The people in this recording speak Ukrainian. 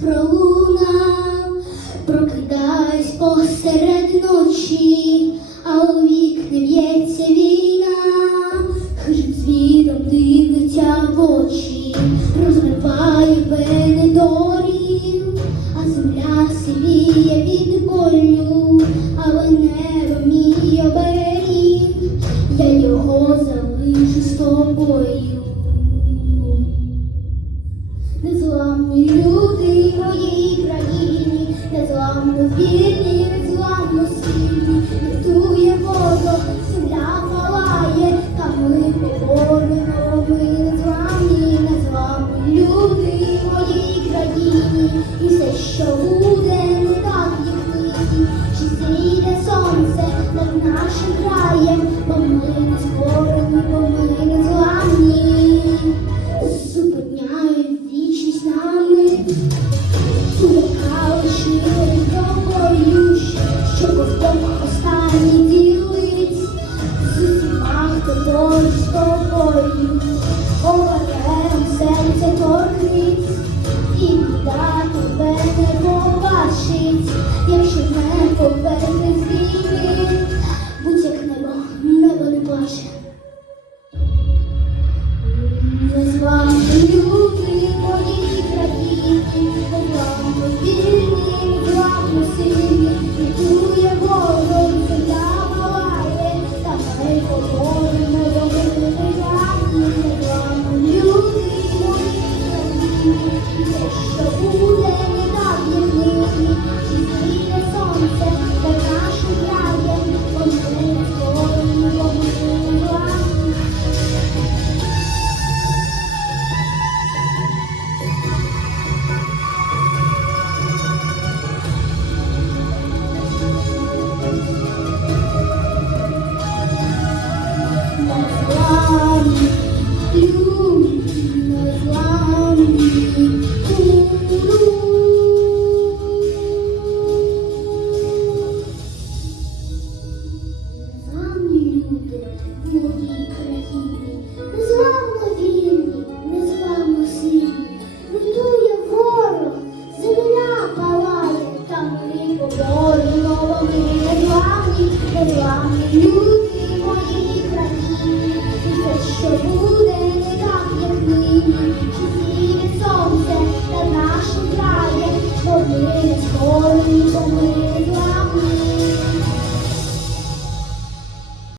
пролунав, прокидаюсь посеред ночі, а у вікна б'ється війна, хижим звіром дивиться в очі, розриває мене дорів, а земля сивіє від болю, але небо мій оберіг, я його залишу з тобою. наш грає, бо ми. Christmas. Thank you.